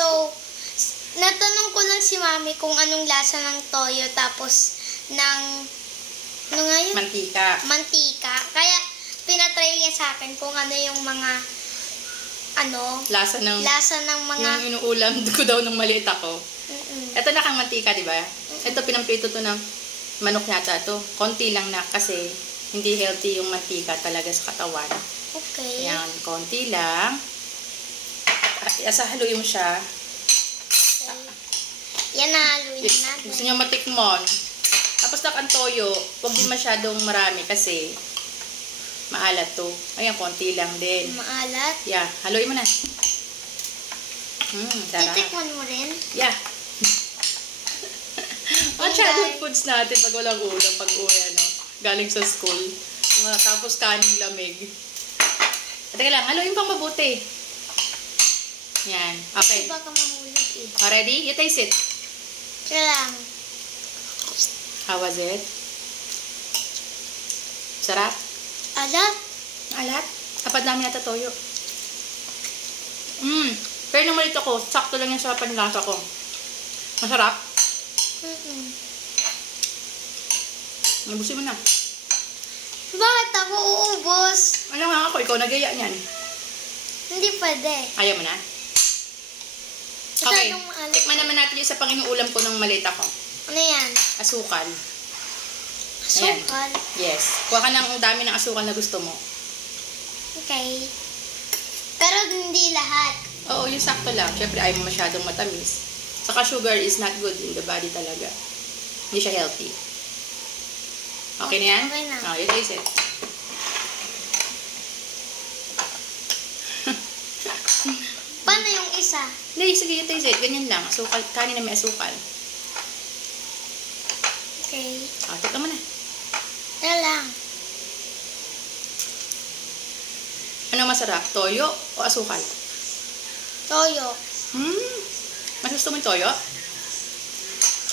So, natanong ko lang si mami kung anong lasa ng toyo tapos ng, ano nga yun? Mantika. mantika. Kaya, pinatry niya sa akin kung ano yung mga, ano, Lasa ng... lasa ng mga, Yung inuulam ko daw nung maliit ako. Mm-mm. Ito na kang mantika, di ba? Ito pinamprito to ng manok yata to. Konti lang na kasi hindi healthy yung mantika talaga sa katawan. okay. Yan, konti lang. Asa haluin mo siya. okay. Yan na, haluin Yes, natin. gusto niya matikmon. Tapos nak ang toyo, huwag din masyadong marami kasi maalat to. Ayan, konti lang din. Maalat. Yeah, haluin mo na. Mm, sarap. Titikman mo rin. Yeah. Mga childhood foods natin pag walang ulam, pag uwi, ano, galing sa school. Mga tapos kaning lamig. At teka lang, haluin pang mabuti. Yan. Okay. Kasi baka mahulog eh. Oh, ready? You taste it. Kaya lang. How was it? Sarap? Alat. Alat? Kapag dami nata toyo. Mmm. Pero nung malit ako, sakto lang yung sa panlasa ko. Masarap. Mm-mm. Nabusin mo na. Bakit ako uubos? Alam nga ako, ikaw nagaya niyan. Hindi pwede. Ayaw mo na? Okay. Masyadong maalat. Tikman naman natin yung sa panginuulam ko ng maliit ako. Ano yan? Asukal. Asukal. Yes. Kuha ka ng dami ng asukal na gusto mo. Okay. Pero hindi lahat. Oo, yung sakto lang. Siyempre, ayaw mo masyadong matamis. Saka sugar is not good in the body talaga. Hindi siya healthy. Okay na yan? Okay na. Oh, you taste it. Paano yung isa? Hindi, sige, taste it. Ganyan lang. Asukal. Kanin na may asukal. Okay. Oh, tika mo na. Kaya lang. Ano masarap? Toyo o asukal? Toyo. Hmm. Mas gusto mo yung toyo?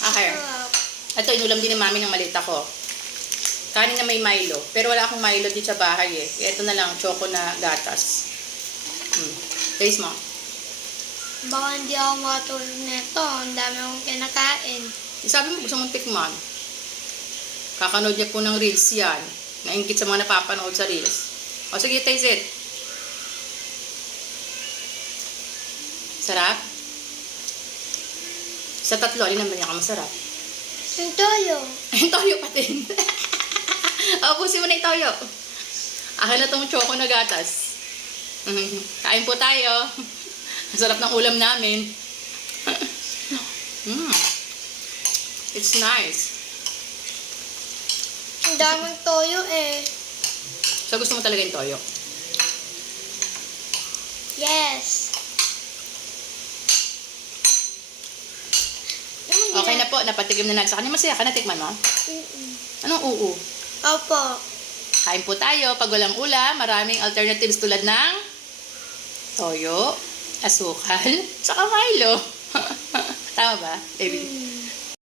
Okay. Sarap. Ito, inulam din ni mami ng maliit ako. Kanin na may Milo. Pero wala akong Milo dito sa bahay eh. Ito na lang, choco na gatas. Hmm. Taste mo. Baka hindi ako makatulog nito. Ang dami akong kinakain. Sabi mo, gusto mong tikman. Kakanood niya po ng reels yan. Naingkit sa mga napapanood sa reels. O sige, taste it. Sarap? Sa tatlo, alin naman yung masarap? Yung toyo. Yung toyo pa din. Ubusin mo na yung toyo. Akin na tong choco na gatas. Kain po tayo. Ang sarap ng ulam namin. mm. It's nice. Ang daming toyo eh. So gusto mo talaga yung toyo? Yes. Okay na po, napatikim na natin sa kanya. Masaya ka na, tikman mo. Mm-mm. Anong uu? Opo. Kain po tayo. Pag walang ulam, maraming alternatives tulad ng toyo, asukal, saka Milo. Tama ba, baby? Mm.